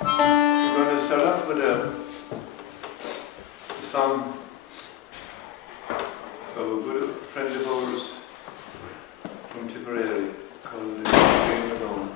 We're going to start off with a song of a good friend of ours from Tipperary called Shane McGowan.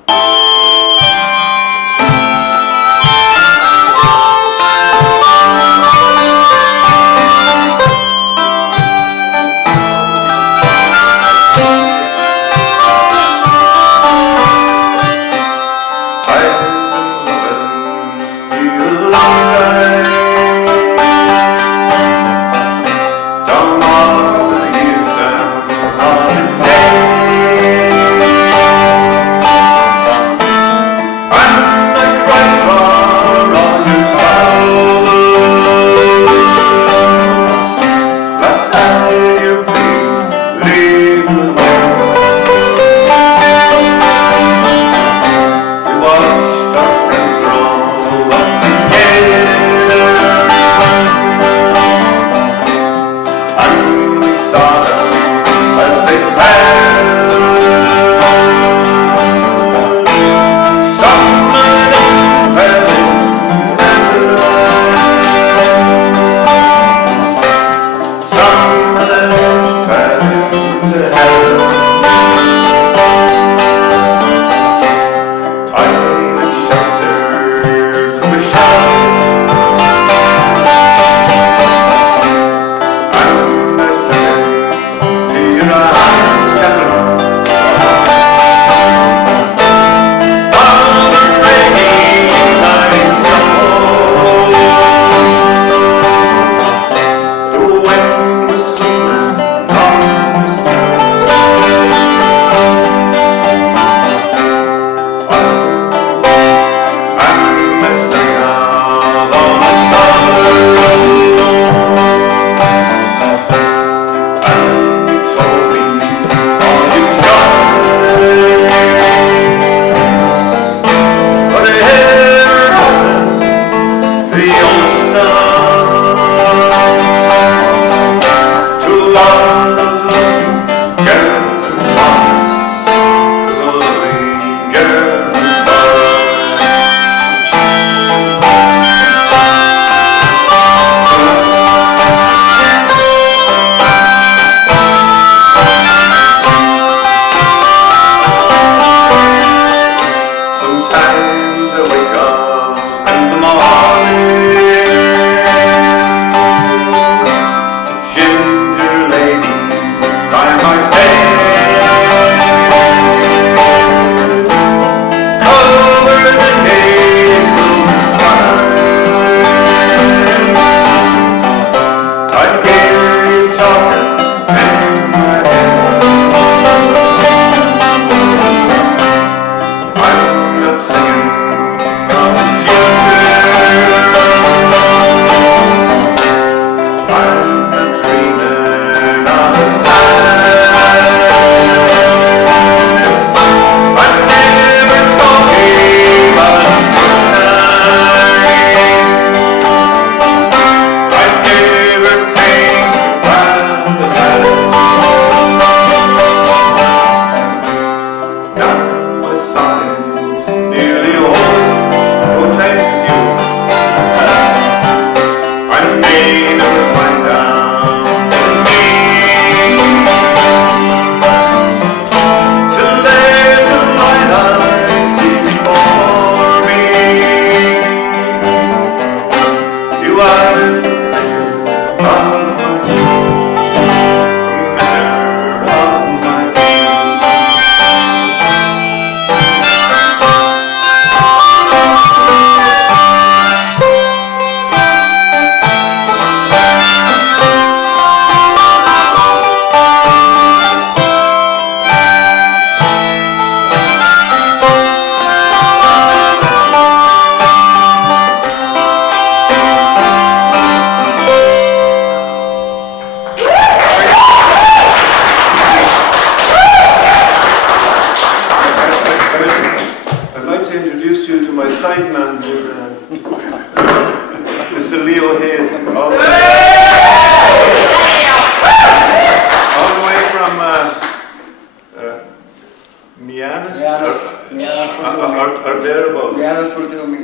Or thereabouts. Janice will do me.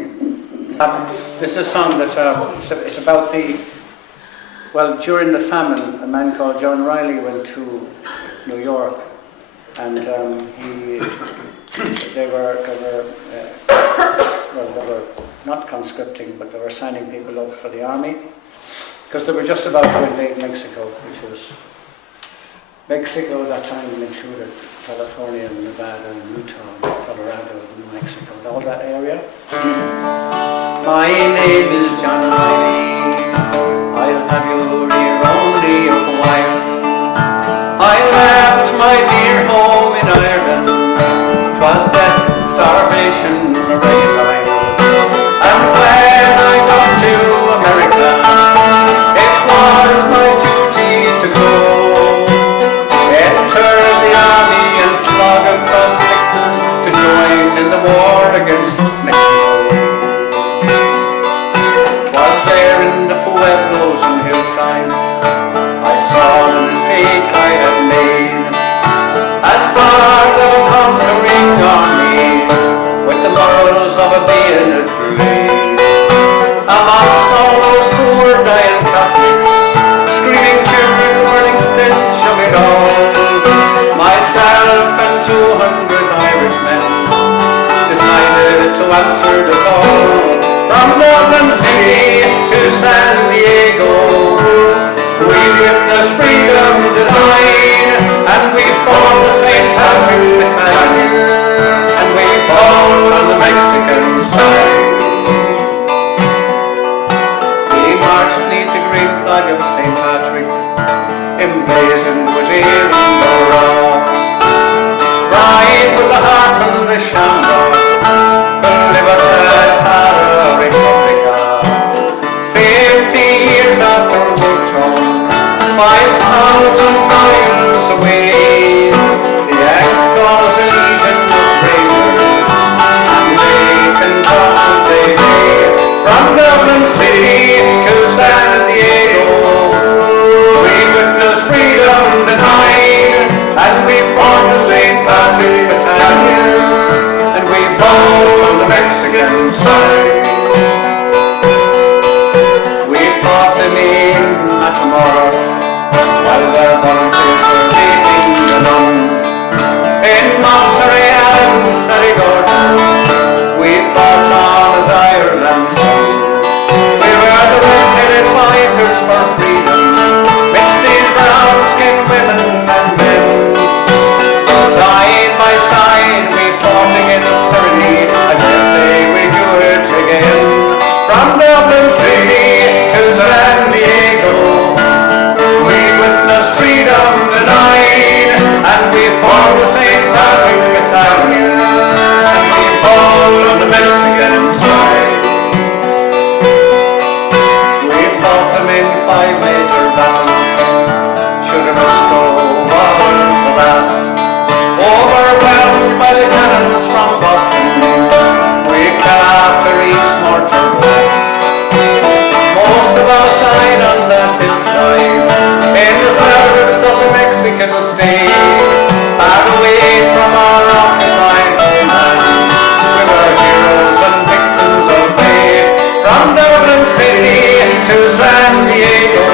This is a song that it's about during the famine, a man called John Riley went to New York, and they were not conscripting, but they were signing people up for the army, because they were just about to invade Mexico, which was Mexico at that time included California, Nevada, and Utah, and Colorado, New Mexico, all that area. My name is John Riley. I'll have you here only a while. I left my dear home in Ireland. 'Twas death, starvation, or exile. And when I got to America, it was my duty to go. Enter the army and slog across Texas to join in the war against Mexico. Was there in the pueblos and hillsides I saw the mistake I had made. As part of a conquering army, with the morals of a bayonet blade, amongst all those poor dying Catholics, screaming children, burning stench of it all, myself and 200 Irishmen decided to answer the call. From Dublin City to San Diego, we witnessed freedom denied, and we fought the St. Patrick's Battalion, and we fought on the Mexican side. We marched beneath the great flag of St. Patrick, emblazoned within the rock. Ride with the harp and the shamrock, the Libertad para Republica. 50 years after Woodtown, 5,000 miles away, the ex-Gauls and Eden was braver, and they can talk they may. From Dublin City to San Diego, we witnessed freedom denied, and we fought the St. Patrick's Battalion, and we fought on the Mexican side. We fought them in Matamoros, while the volunteers were leading the nuns. In Monterey and Sarigordo, we fought on as Ireland's son. We were the red-headed fighters for freedom, mixed in brown-skinned women and men. Side by side we fought against tyranny, and let's say we do it again. From Dublin City to San Diego, we witnessed freedom denied, and we fought the St. Patrick's Battalion, and we fought on the Mexican side. We fought them in 5 major battles. Sugar Moscow was the last. Overwhelmed by the cannons from Boston, we fell after each mortar blast. Most of us died on that hillside, in the service of the Mexican state, far away from our occupied homeland. We were heroes and victims of fate. From Dublin City to San Diego,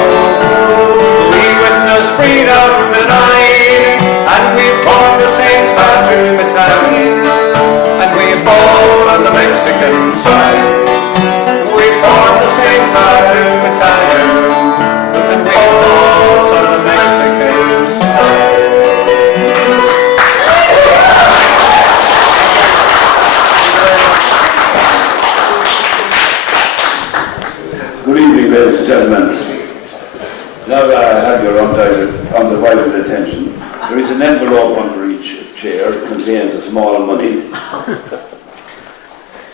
we witnessed freedom denied, and we fought the St. Patrick's Battalion, and we fought on the Mexican side. We fought the St. Patrick's Battalion, and we fought on the Mexican side. Good evening, ladies and gentlemen. Now that I have your undivided attention, there is an envelope under each chair. It contains a small money,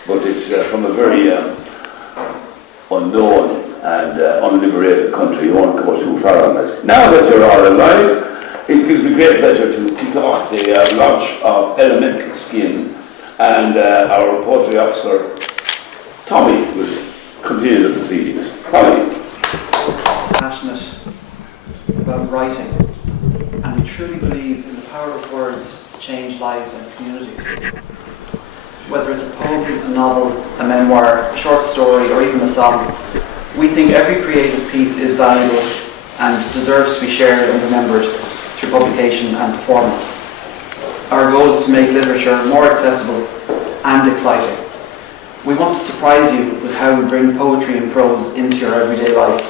but it's from a very unknown and unliberated country. You won't go too far on it. Now that you're all alive, it gives me great pleasure to kick off the launch of Elemental Skin, and our poetry officer, Tommy, will continue the proceedings. Tommy. Passionate about writing, and we truly believe in the power of words to change lives and communities. whether it's a poem, a novel, a memoir, a short story, or even a song, we think every creative piece is valuable and deserves to be shared and remembered through publication and performance. Our goal is to make literature more accessible and exciting. We want to surprise you with how we bring poetry and prose into your everyday life.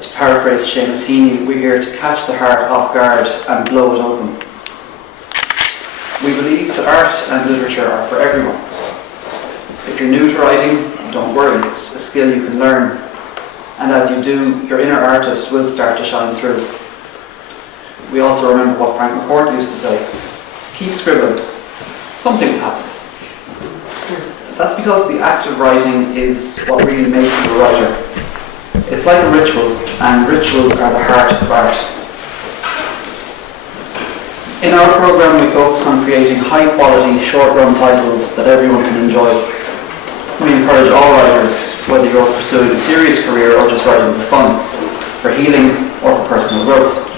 To paraphrase Shane McGowan, we're here to catch the heart off guard and blow it open. We believe that art and literature are for everyone. If you're new to writing, don't worry, it's a skill you can learn. And as you do, your inner artist will start to shine through. We also remember what Frank McCourt used to say: keep scribbling, something will happen. That's because the act of writing is what really makes you a writer. It's like a ritual, and rituals are the heart of art. In our programme, we focus on creating high-quality, short-run titles that everyone can enjoy. We encourage all writers, whether you're pursuing a serious career or just writing for fun, for healing or for personal growth.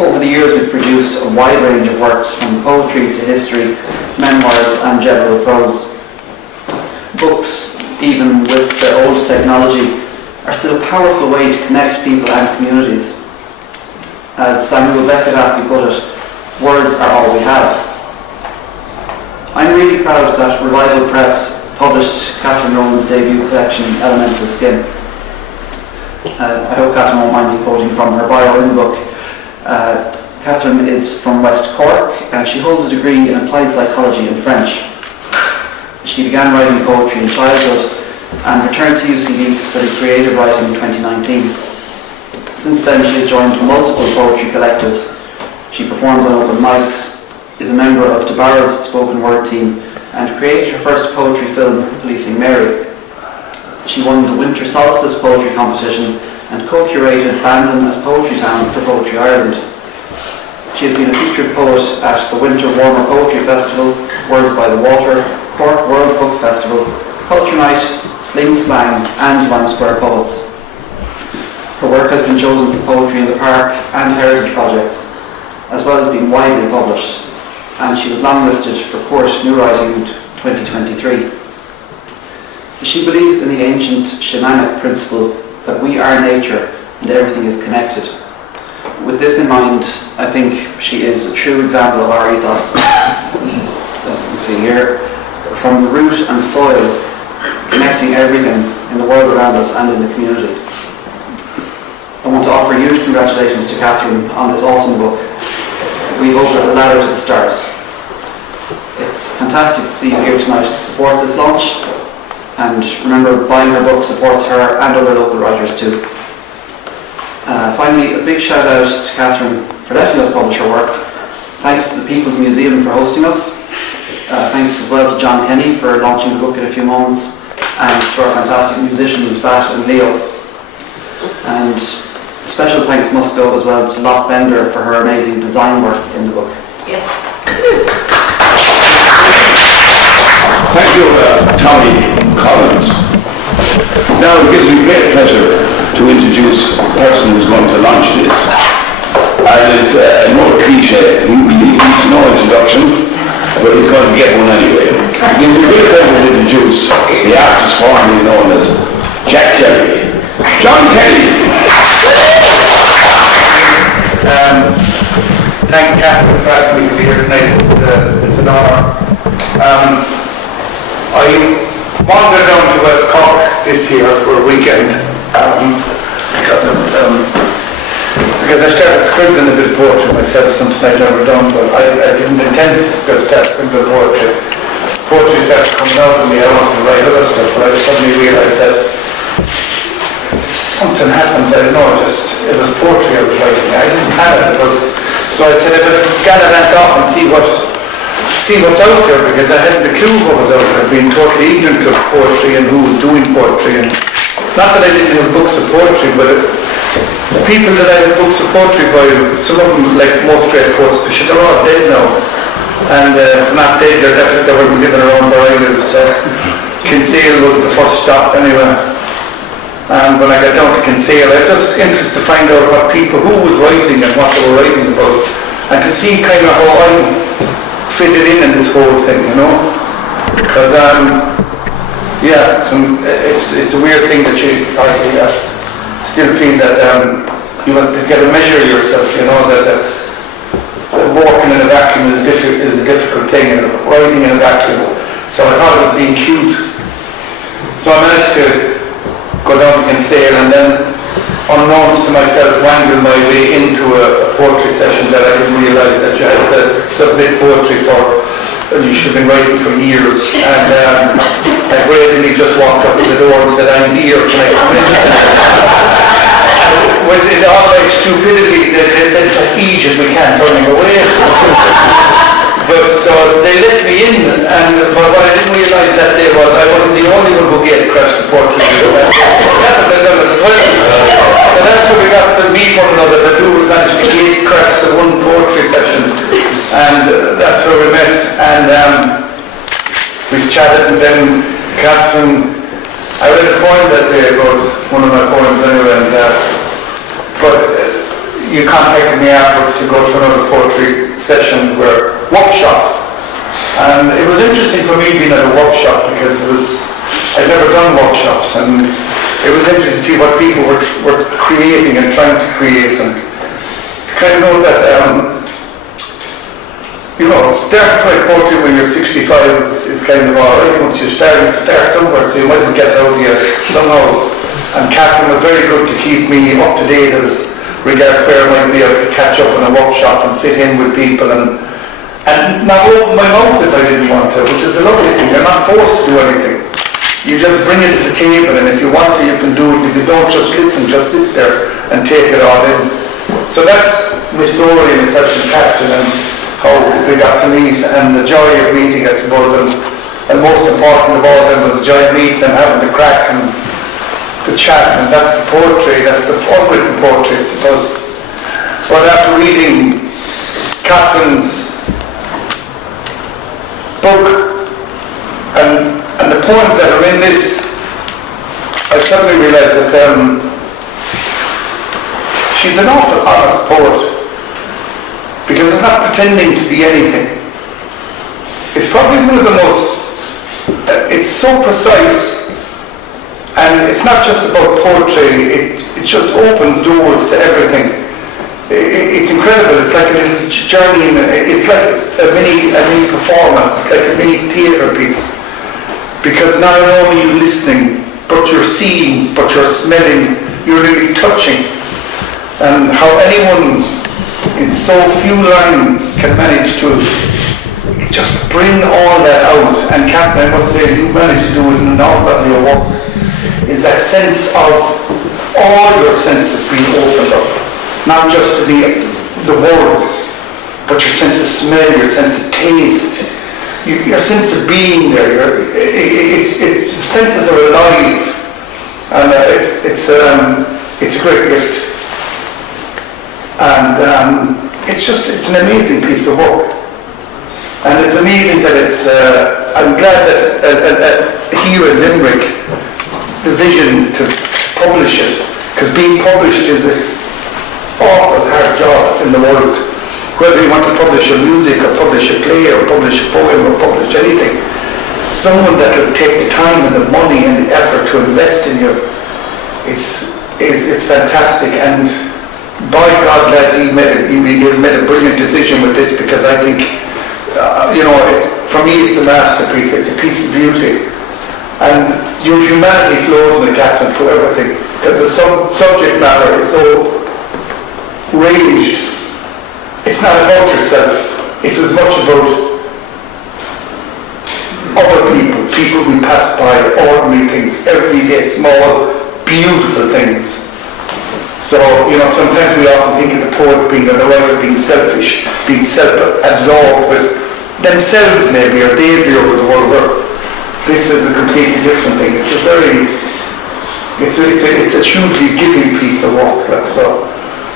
Over the years, we've produced a wide range of works, from poetry to history, memoirs and general prose. Books, even with the old technology, are still a powerful way to connect people and communities. As Samuel Beckett aptly put it, words are all we have. I'm really proud that Revival Press published Catherine Ronan's debut collection, Elemental Skin. I hope Catherine won't mind me quoting from her bio in the book. Catherine is from West Cork and she holds a degree in applied psychology and French. She began writing poetry in childhood and returned to UCD to study creative writing in 2019. Since then she has joined multiple poetry collectives. She performs on open mics, is a member of Tabara's spoken word team, and created her first poetry film, Policing Mary. She won the Winter Solstice Poetry Competition and co-curated Bandon as Poetry Town for Poetry Ireland. She has been a featured poet at the Winter Warmer Poetry Festival, Words by the Water, Cork World Book Festival, Culture Night, Sling Slang and Lime Square Poets. Her work has been chosen for Poetry in the Park and Heritage projects, as well as being widely published, and she was longlisted for Court New Writing 2023. She believes in the ancient shamanic principle that we are nature and everything is connected. With this in mind, I think she is a true example of our ethos. As you can see here, from the root and soil, connecting everything in the world around us and in the community. I want to offer huge congratulations to Catherine on this awesome book. We hope as a ladder to the stars. It's fantastic to see you here tonight to support this launch, and remember, buying her book supports her and other local writers too. Finally, a big shout out to Catherine for letting us publish her work. Thanks to the People's Museum for hosting us. Thanks as well to John Kenny for launching the book in a few moments, and to our fantastic musicians Batt and Leo. And special thanks must go as well to Lot Bender for her amazing design work in the book. Yes. Thank you, Tommy Collins. Now it gives me great pleasure to introduce the person who's going to launch this. And it's no cliche, he needs no introduction, but he's going to get one anyway. It gives me great pleasure to introduce the artist formerly known as Jack Kelly. John Kelly! Thanks, Catherine, for asking me to be here tonight. It's an honour. I wandered down to West Cork this year for a weekend because I started scribbling a bit of poetry myself, something I'd never done, but I didn't intend to start scribbling poetry. Poetry started coming out of me. I wanted to write other stuff, but I suddenly realised that something happened. I don't know, it was poetry I was writing. I didn't have it. So I said I better gallivant off and see what's out there, because I hadn't a clue what was out there, being totally ignorant of poetry and who was doing poetry. And not that I didn't have books of poetry, but the people that I had books of poetry by, some of them, like most great poets, they're all dead now. And if not dead, they're definitely weren't living around where I live. So Kinsale was the first stop anyway. And when I got down to Kinsale, I was just interested to find out who was writing and what they were writing about, and to see kind of how fitted in this whole thing, you know? Because, it's a weird thing that I still feel that you want to get a measure of yourself, you know, that's walking in a vacuum is a difficult thing, and writing in a vacuum. So I thought it was being cute. So I managed to go down to Kinsale and then, unknowns to myself, wangle my way into a poetry session that I didn't realise that you had to submit poetry for. You should have been writing for years. And I brazenly just walked up to the door and said, "I'm here, can I come in?" With it all my stupidity, they said, "Aegis, we can't turn him away." But so they let me in, but what I didn't realise that day was I wasn't the only one who gave crashed the poetry. So that's how we got to meet one another, the two of us managed to gate crash the one poetry session, and that's where we met. And we chatted, and then Catherine, I read a poem that day about one of my poems anyway, but you contacted me afterwards to go to another poetry session workshop, and it was interesting for me being at a workshop because I'd never done workshops, and it was interesting to see what people were creating and trying to create, and kind of know that start to write poetry when you're 65 is kind of alright. Once you start somewhere, so you might as well get it out of you somehow. And Catherine was very good to keep me up to date as regards where I might be able to catch up in a workshop and sit in with people and not open my mouth if I didn't want to, which is a lovely thing. You're not forced to do anything. You just bring it to the table, and if you want to, you can do it. If you don't, just listen, just sit there and take it all in. So that's my story in myself and Catherine, and how we got to meet, and the joy of meeting, I suppose, and most important of all them was the joy of meeting and having the crack and the chat, and that's the poetry, that's the unwritten poetry, I suppose. But after reading Catherine's book and the poems that are in this, I suddenly realised that she's an awful honest poet, because it's not pretending to be anything. It's probably one of the most, it's so precise, and it's not just about poetry, it just opens doors to everything. It's incredible. It's like a little journey, it's like a mini performance, it's like a mini theatre piece, because not only are you listening, but you're seeing, but you're smelling, you're really touching, and how anyone in so few lines can manage to just bring all that out. And Catherine, I must say, you managed to do it in an awful lot of your work, is that sense of all your senses being opened up, not just to the world, but your sense of smell, your sense of taste, your sense of being there. The senses are alive, and it's a great gift. And it's an amazing piece of work. And it's amazing that I'm glad that here in Limerick, the vision to publish it, because being published is an awful hard job in the world. Whether you want to publish your music, or publish a play, or publish a poem, or publish anything, someone that will take the time and the money and the effort to invest in you is fantastic. And by God, lads, he made a brilliant decision with this, because I think, for me, it's a masterpiece. It's a piece of beauty, and your humanity flows in the Catherine through everything, because the subject matter is so ranged. It's not about yourself. It's as much about other people we pass by, ordinary things, everyday, small, beautiful things. So, sometimes we often think of the poet being, or the writer being selfish, being self-absorbed with themselves maybe, or they view of the world. This is a completely different thing. It's a hugely giving piece of work. So,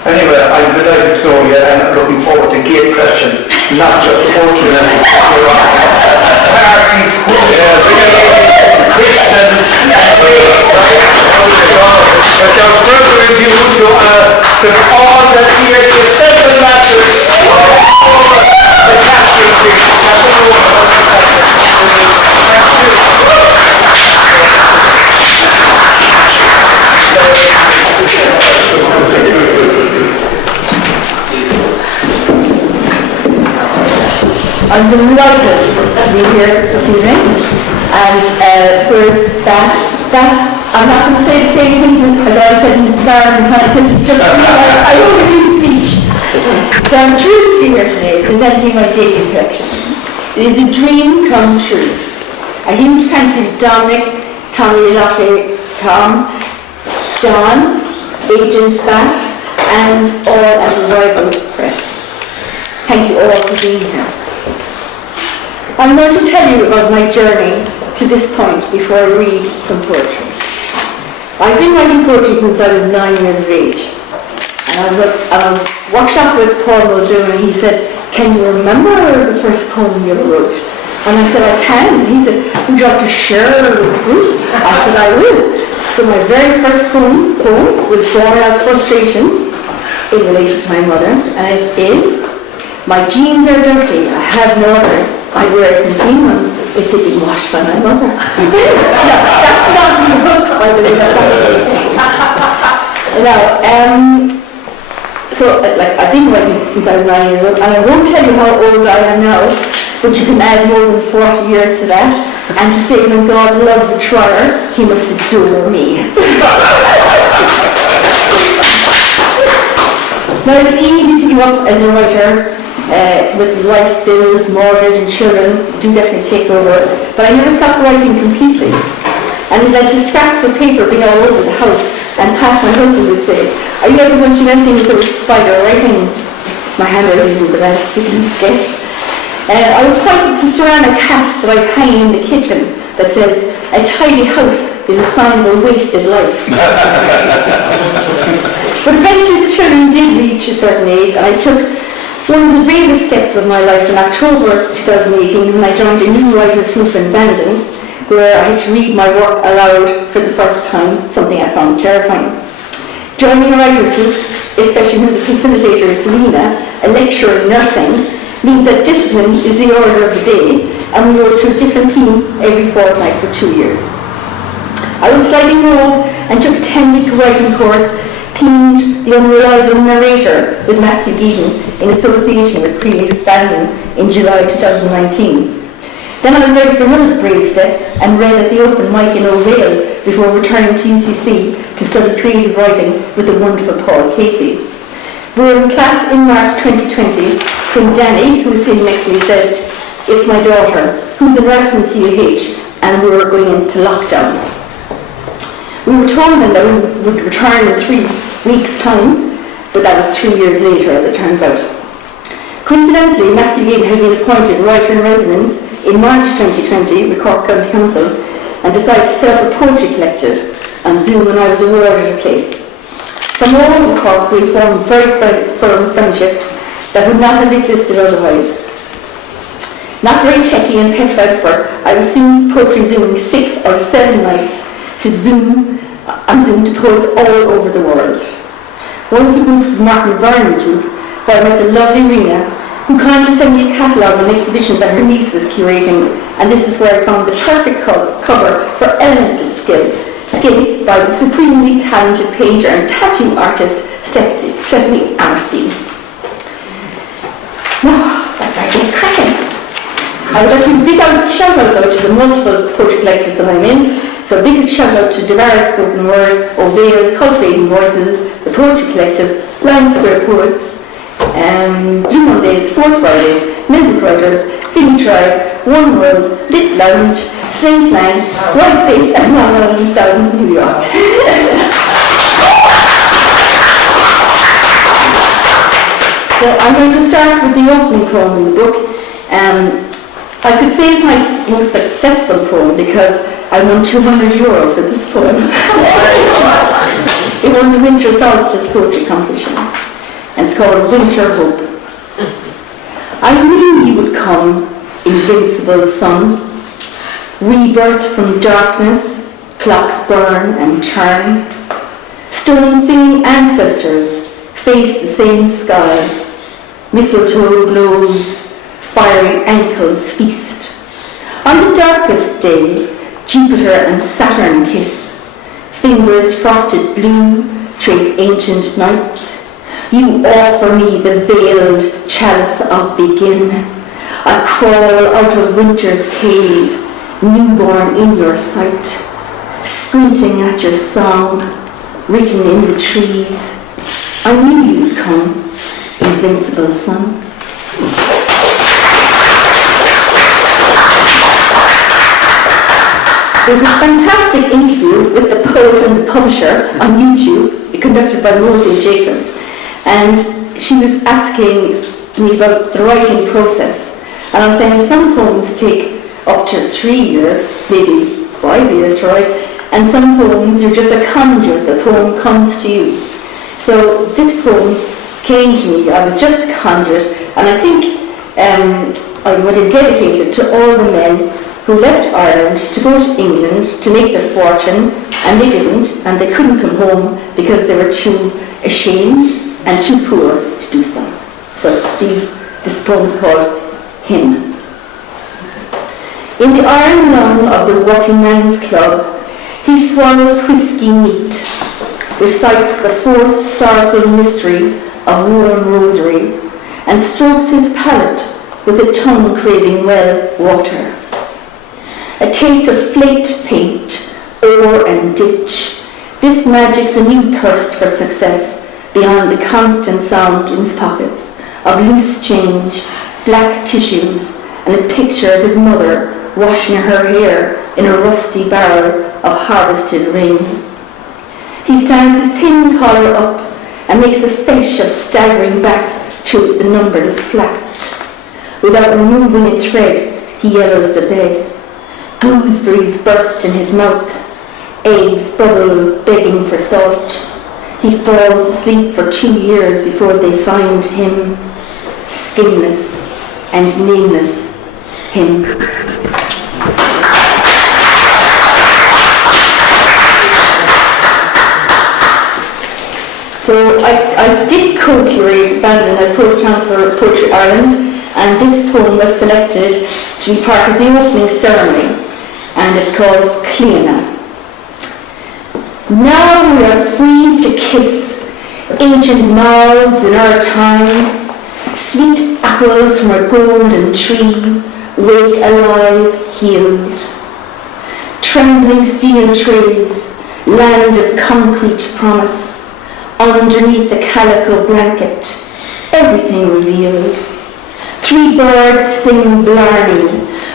anyway, I'm delighted to know you, and looking forward to gate question, not just poetry and parties, Christians, without further ado, to all that here, to settle matters, the Catholic I'm delighted to be here this evening, and whereas I'm not going to say the same things as I said in Barnes and Connecticut, just I won't give you a speech. So I'm thrilled to be here today presenting my debut collection. It is a dream come true. A huge thank you to Dominic, Tommy, Lotte, Tom, John, Agent Batt, and all at Revival Press. Thank you all for being here. I'm going to tell you about my journey to this point before I read some poetry. I've been writing poetry since I was 9 years of age. And I was at a workshop with Paul Muldoon, and he said, "Can you remember the first poem you ever wrote?" And I said, "I can." And he said, "Would you like to share it with the group?" I said, "I will." So my very first poem was born out of frustration in relation to my mother, and it is, "My jeans are dirty, I have no others. I wear some clean ones if they've been washed by my mother." No, that's not in the book, by the way. So I've been writing since I was 9 years old, and I won't tell you how old I am now, but you can add more than 40 years to that, and to say when God loves a trier, he must adore me. Now, it's easy to give up as a writer with life bills, mortgage and children do definitely take over, but I never stopped writing completely. And it led to scraps of paper being all over the house, and Pat, my husband, would say, "Are you ever going to do anything with those spider writings?" My handwriting isn't the best, you can guess. I was quite the ceramic hat that I've hanging in the kitchen that says, "A tidy house is a sign of a wasted life." But eventually the children did reach a certain age, and I took one of the bravest steps of my life in October 2018 when I joined a new writers group in Bandon, where I had to read my work aloud for the first time, something I found terrifying. Joining a writers group, especially when the facilitator is Lena, a lecturer in nursing, means that discipline is the order of the day, and we wrote to a different theme every fortnight for 2 years. I went sliding home and took a 10-week writing course themed The Unreliable Narrator with Matthew Geaton in association with Creative Bandon in July 2019. Then I was ready for another brave step and read at the open mic in O'Vale before returning to UCC to study creative writing with the wonderful Paul Casey. We were in class in March 2020 when Danny, who was sitting next to me, said, "It's my daughter, who's a nurse in CAH, and we were going into lockdown." We were told then that we would return in 3 weeks' time, but that was 3 years later, as it turns out. Coincidentally, Matthew Geaton had been appointed writer-in-residence in March 2020 with Cork County Council and decided to set up a poetry collective on Zoom when I was awarded a place. From all over Cork, we formed very firm friendships that would not have existed otherwise. Not very techy and petrified at first, I was soon poetry Zooming 6 or 7 nights on Zoom to poets all over the world. One of the groups was Martin Vernon's group, where I met the lovely Rena, who kindly sent me a catalogue of an exhibition that her niece was curating, and this is where I found the perfect cover for Elemental Skin by the supremely talented painter and tattoo artist Stephanie Armstein. Now, that's our get cracking. I would like to give a big shout out though to the multiple poetry collectors that I'm in. So a big shout out to Devara Spoken Word, O'Vale, Cultivating Voices, the Poetry Collective, Lion Square Poets, Blue Mondays, Fourth Fridays, Limerick Writers, Singing Tribe, One World, Lit Lounge, Sing Slang, White Face, and Long Island Sounds, New York. So I'm going to start with the opening poem in the book. I could say it's my most successful poem because I won €200 for this poem. It won the Winter Solstice Poetry Competition, and it's called Winter Hope. I knew you would come, invincible sun, rebirth from darkness, clocks burn and turn, stone-singing ancestors face the same sky, mistletoe glows, fiery ankles feast. On the darkest day, Jupiter and Saturn kiss, fingers frosted blue trace ancient nights. You offer me the veiled chalice of begin. I crawl out of winter's cave, newborn in your sight, squinting at your song, written in the trees. I knew you'd come, invincible sun. There's a fantastic interview with the poet and the publisher on YouTube, conducted by Rosie Jacobs, and she was asking me about the writing process. And I'm saying some poems take up to 3 years, maybe 5 years to write, and some poems you're just a conduit, the poem comes to you. So this poem came to me, I was just a conduit, and I think I would have dedicated to all the men who left Ireland to go to England to make their fortune, and they didn't, and they couldn't come home because they were too ashamed and too poor to do so. So this poem is called Hymn. In the iron lung of the working man's club, he swallows whiskey neat, recites the fourth sorrowful mystery of warm rosary, and strokes his palate with a tongue craving well water. A taste of flaked paint, ore and ditch, this magic's a new thirst for success beyond the constant sound in his pockets of loose change, black tissues, and a picture of his mother washing her hair in a rusty barrel of harvested rain. He stands his thin collar up and makes a fetch of staggering back to the numberless flat. Without removing a thread, he yellows the bed. Gooseberries burst in his mouth, eggs bubble begging for salt. He falls asleep for 2 years before they find him, skinless and nameless, him. So I did co-curate Bandon as Town for Poetry Ireland, and this poem was selected to be part of the opening ceremony, and it's called Cliona. Now we are free to kiss ancient mouths in our time, sweet apples from a golden tree, wake alive, healed. Trembling steel trays, land of concrete promise, underneath the calico blanket, everything revealed. 3 birds sing blarney,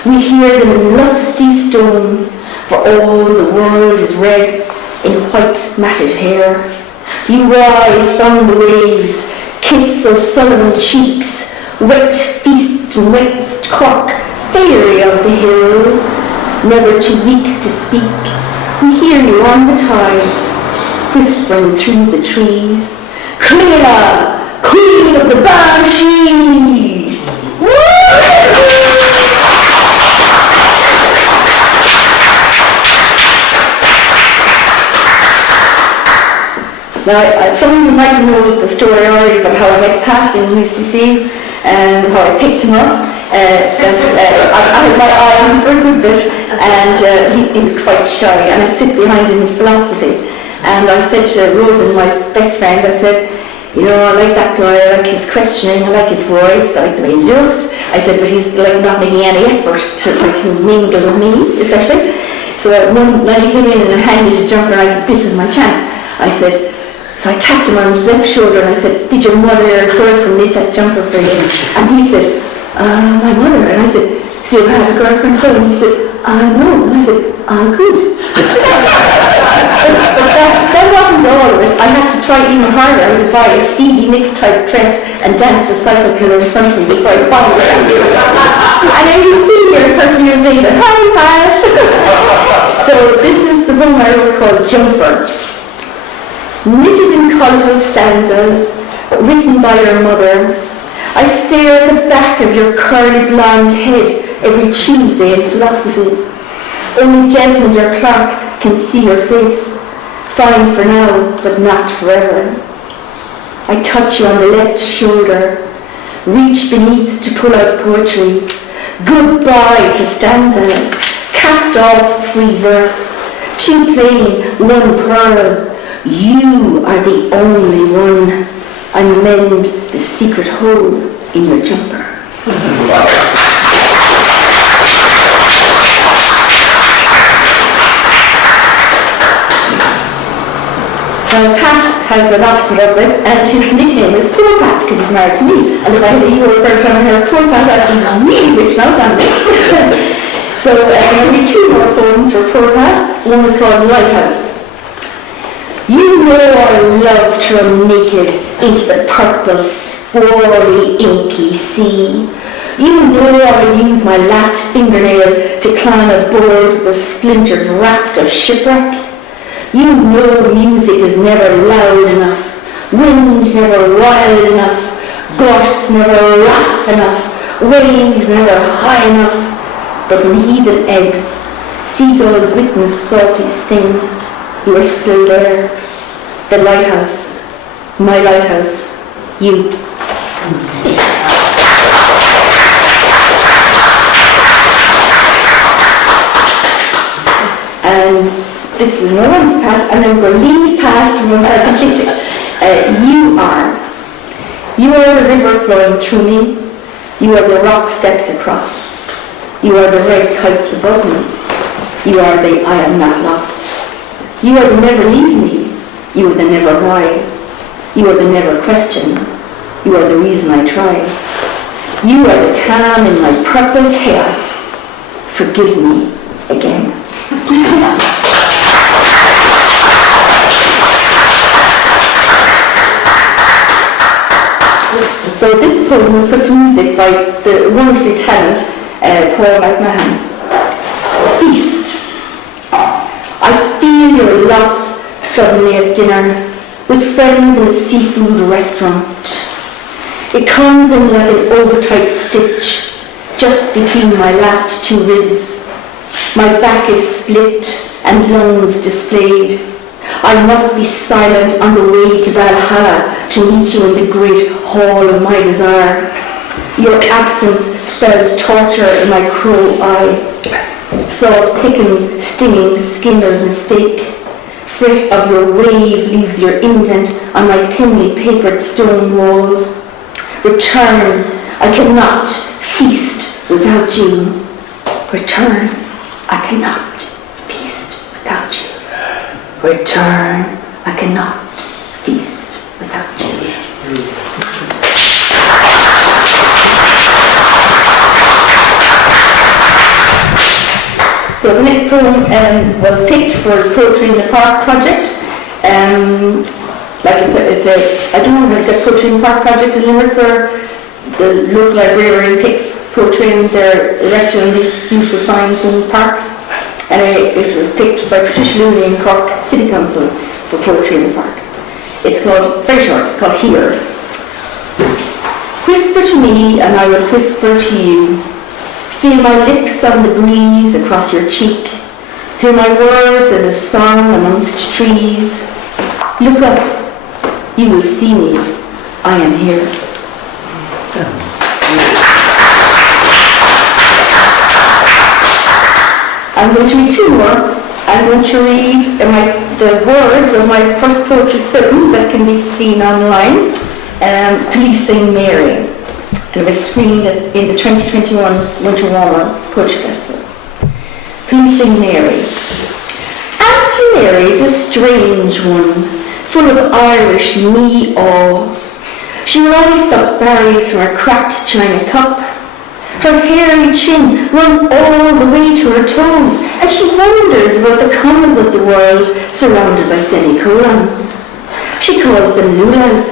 we hear them in lusty stone, for all the world is red in white matted hair. You rise from the waves, kiss those sullen cheeks, wet feast and wet Cork, fairy of the hills, never too weak to speak. We hear you on the tides, whispering through the trees. Cliona, queen of the banshees! Now, some of you might know the story already about how I met Pat in UCC and how I picked him up. I had my eye on him for a good bit, and he was quite shy, and I sit behind him in philosophy. And I said to Rosen, my best friend, I said, you know, I like that guy, I like his questioning, I like his voice, I like the way he looks. I said, but he's like not making any effort to like mingle with me, especially. So one night he came in and handed me a jumper, and I said, this is my chance. I said, so I tapped him on his left shoulder and I said, did your mother or girlfriend make that jumper for you? And he said, my mother. And I said, so you have a girlfriend too? And he said, no. And I said, good. but that wasn't all of it. I had to try even harder to buy a Stevie Nicks type dress and dance to Cycle Killer in front of me before I finally got it. And I was still here 30 years later. Hi, Pat. So this is the poem I wrote called Jumper. Knitted in colourful stanzas, written by your mother, I stare at the back of your curly blonde head every Tuesday in philosophy. Only Desmond or Clark can see your face, fine for now, but not forever. I touch you on the left shoulder, reach beneath to pull out poetry. Goodbye to stanzas, cast off free verse, too plain, one pearl. You are the only one. I mend the secret hole in your jumper. has a lot to put up with, and his nickname is Poor Pat because he's married to me. And if I had a euro for trying to hear Poor Pat, I'd be really rich now, damn it. So there'll be two more poems for Poor Pat. One is called Lighthouse. You know I love to run naked into the purple, squally, inky sea. You know I will use my last fingernail to climb aboard the splintered raft of shipwreck. You know music is never loud enough, wind never wild enough, gorse never rough enough, waves never high enough. But when heathen ebbs, seagulls witness salty sting, you are still there. The lighthouse, my lighthouse, you. And this is no one's Pat, and then we're going to leave Pat to one side completely. You are the river flowing through me. You are the rock steps across. You are the red kites above me. You are the I am not lost. You are the never leave me. You are the never why. You are the never question. You are the reason I try. You are the calm in my purple chaos. Forgive me again. So this poem was put to music by the wonderfully talented Paul McMahon. Feast. I feel your loss suddenly at dinner with friends in a seafood restaurant. It comes in like an overtight stitch just between my last two ribs. My back is split and lungs displayed. I must be silent on the way to Valhalla to meet you in the great hall of my desire. Your absence spells torture in my crow eye. Salt thickens, stinging skin of mistake. Fret of your wave leaves your indent on my thinly papered stone walls. Return, I cannot feast without you. Return, I cannot feast without you. Return, I cannot feast without you. So the next poem was picked for the Poetry in the Park project. I don't know if it's a Poetry in the Park project in Limerick where the local librarian picks poetry and they're erected in these beautiful signs in parks. And it was picked by Patricia Looney in Cork City Council for Poetry in the Park. It's called, very short, it's called Here. Whisper to me and I will whisper to you. Feel my lips on the breeze across your cheek. Hear my words as a song amongst trees. Look up, you will see me. I am here. I'm going to read two more. I'm going to read the words of my first poetry film that can be seen online, Policing Mary. And it was screened in the 2021 Winter Warmer Poetry Festival. Policing Mary. Auntie Mary's a strange one, full of Irish me-awe. She will always suck berries from her cracked china cup. Her hairy chin runs all the way to her toes, and she wonders about the commas of the world surrounded by semicolons. She calls them lulas.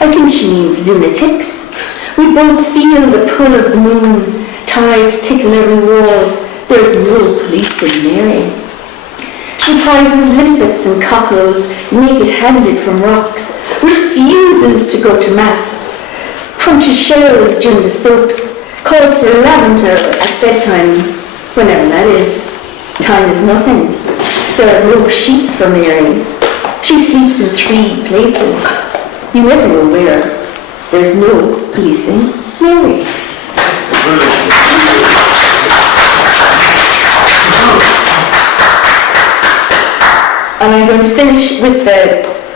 I think she means lunatics. We both feel the pull of the moon. Tides tickle every wall. There's no policing Mary. She prizes limpets and cockles, naked-handed from rocks, refuses to go to mass, crunches shells during the soaps, calls for lavender at bedtime, whenever that is. Time is nothing. There are no sheets for Mary. She sleeps in 3 places. You never know where. There's no policing Mary. And I'm going to finish with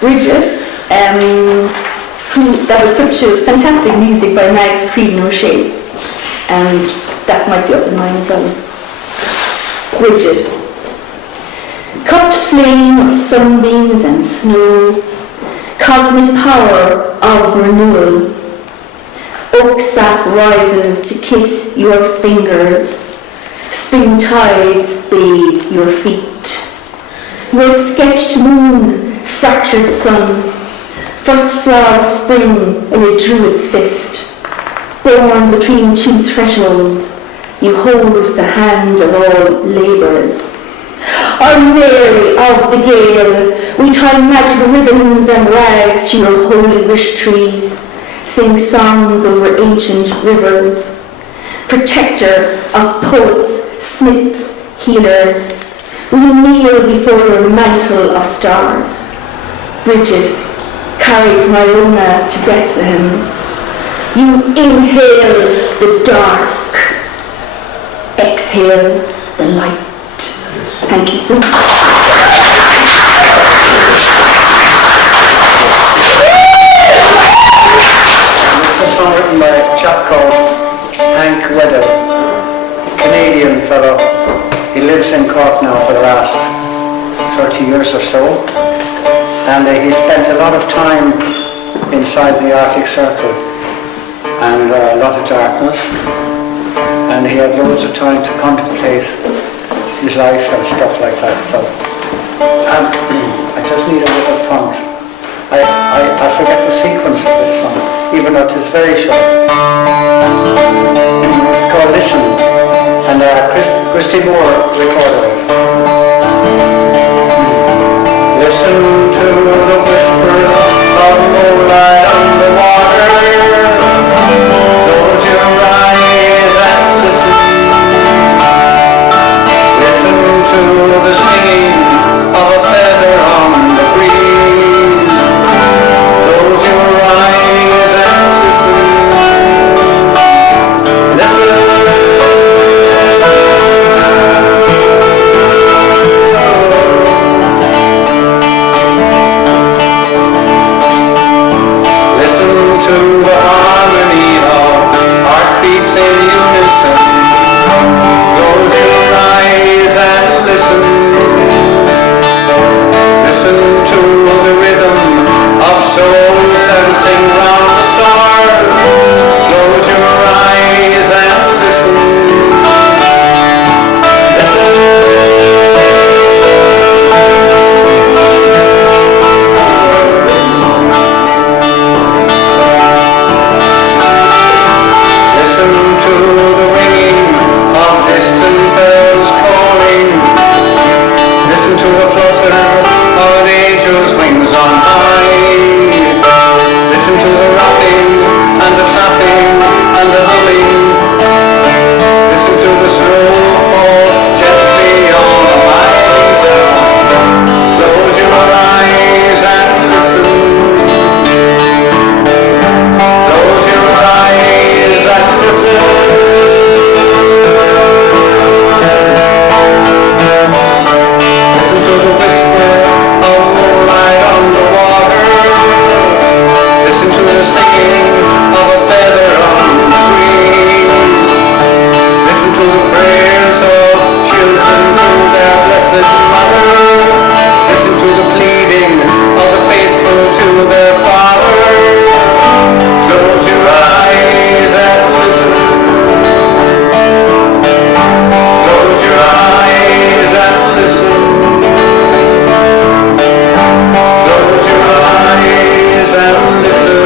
Bridget, that was put to fantastic music by Mags Creed and O'Shea. And that might be up in mine as well. Bridget. Cut flame of sunbeams and snow, cosmic power of renewal. Oak sap rises to kiss your fingers. Spring tides bathe your feet. Your sketched moon, fractured sun, first flower of spring and it drew its fist. Born between two thresholds, you hold the hand of all labourers. Our Mary of the gale, we tie magic ribbons and rags to your holy wish trees, sing songs over ancient rivers. Protector of poets, smiths, healers, we kneel before your mantle of stars. Bridget carries my Iona to Bethlehem. You inhale the dark, exhale the light. Thank you so much. This is a song written by a chap called Hank Weddell, a Canadian fellow. He lives in Cork now for the last 30 years or so, and he spent a lot of time inside the Arctic Circle and a lot of darkness, and he had loads of time to contemplate his life and stuff like that. So I just need a little prompt. I forget the sequence of this song, even though it is very short. It's called Listen, and Christy Moore recorded it. Listen to the whisper of moonlight on the water. Close your eyes and listen. Listen to the singing of a feather on the breeze. Close your eyes and listen. Listen. To the harmony of heartbeats in unison. Close your eyes and listen. Listen to the rhythm of souls dancing round the stars. Close your eyes and listen. Listen to the ringing of distant bells calling. Listen to the flutter of an angel's wings on high. Listen to the rapping and the clapping and the humming. Listen to the snow fall gently on my town. Close your eyes and listen. Close your eyes and listen. Listen to the whisper of moonlight on the water. Listen to the singing of a feather on the breeze. Listen to the prayers of children to their blessed mother. Listen to the pleading of the faithful to their father. Close your eyes and listen. Close your eyes and listen. Close your eyes and listen.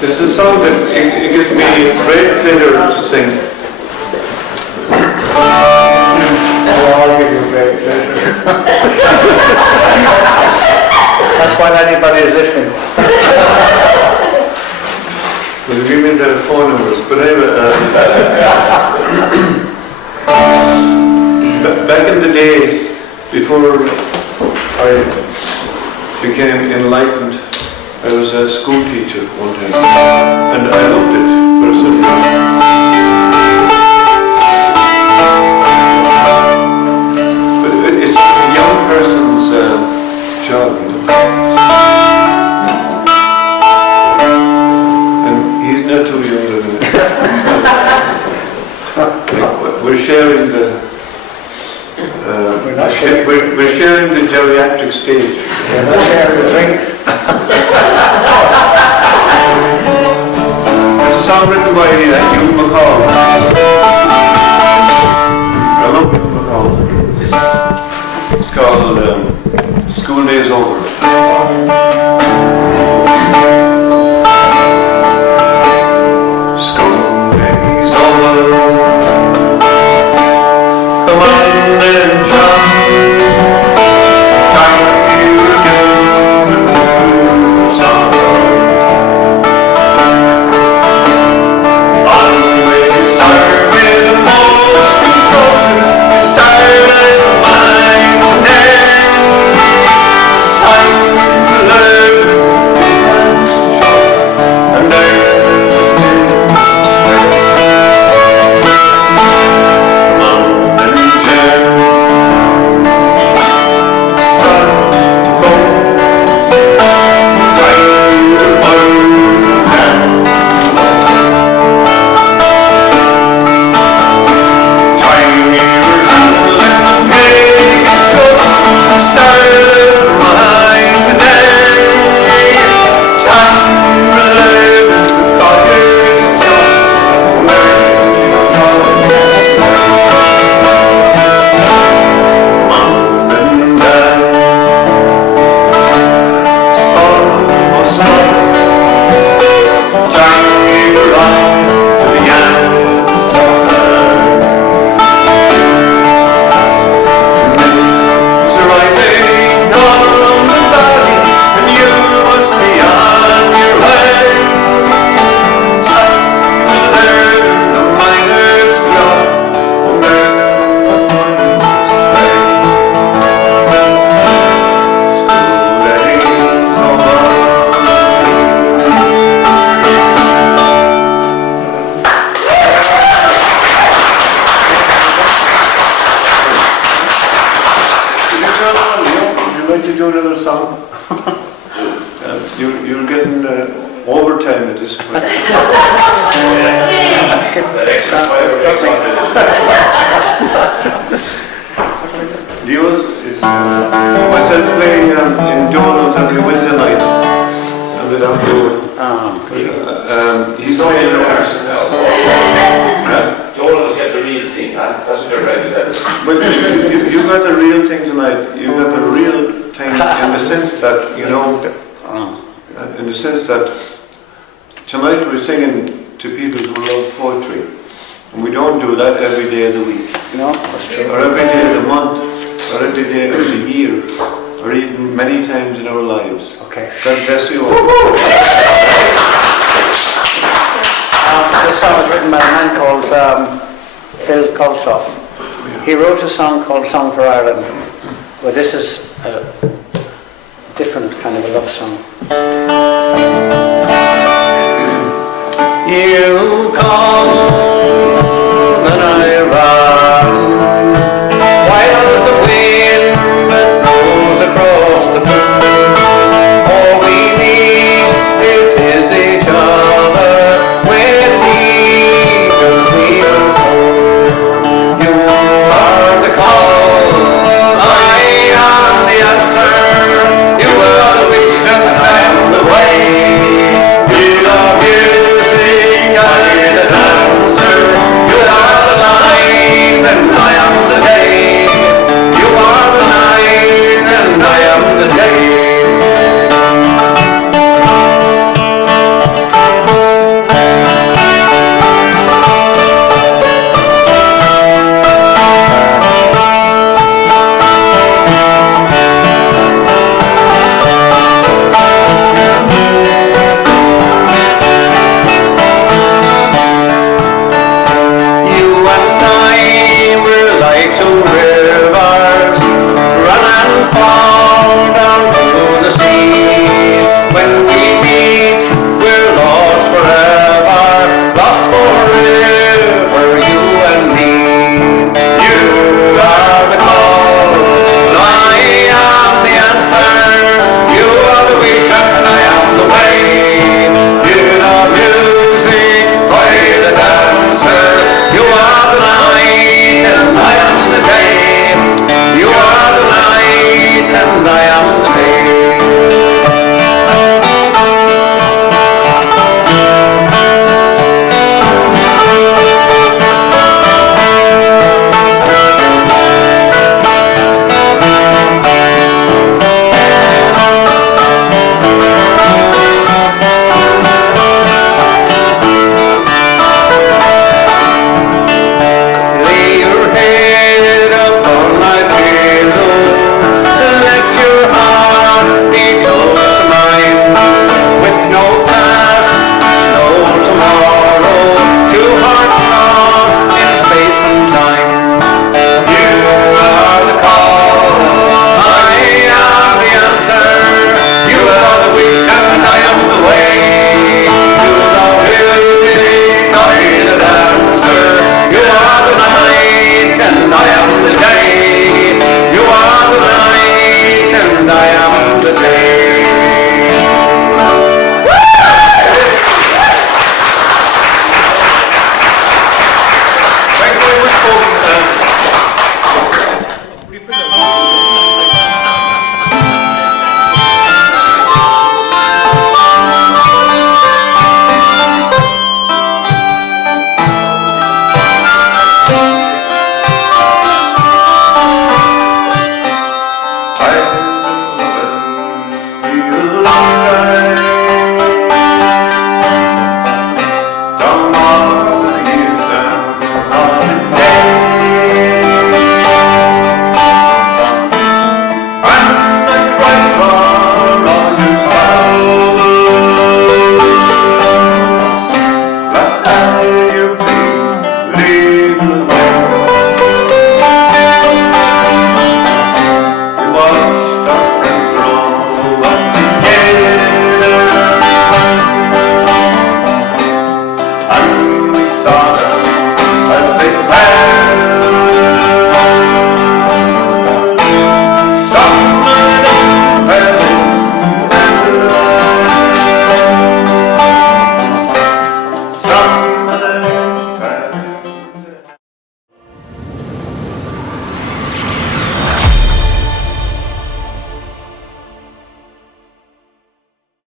This is a song that it gives me great pleasure to sing. I'll give you a great pleasure. That's why anybody is listening. Will you give me the phone numbers? But anyway, back in the day, before I became enlightened, I was a school teacher one time, and I loved it for a certain reason. But it's a young person's job, you know. And he's not too young, sharing the we're sharing the geriatric stage. We're not sharing the drink. It's a song written by Hugh McCall. I love Hugh McCall. It's called School Days Over. School days over. Come on and shine. Time you do sorrow. Always start with the most controllers. You start at mine today. Time to learn and show and learn. You're getting overtime at this point. Leo's is myself playing in Donald's every Wednesday night. And then I'm doing. He's playing the Donald's get the real thing, huh? That's what you're trying to tell us. But you got the real thing tonight. You got the real thing in the sense that, you know, in the sense that tonight we're singing to people who love poetry. And we don't do that every day of the week. No, that's true. Or every day of the month, or every day of the year, or even many times in our lives. Okay. God bless you all. This song was written by a man called Phil Cultoff. He wrote a song called Song for Ireland, but this is a different kind of a love song. You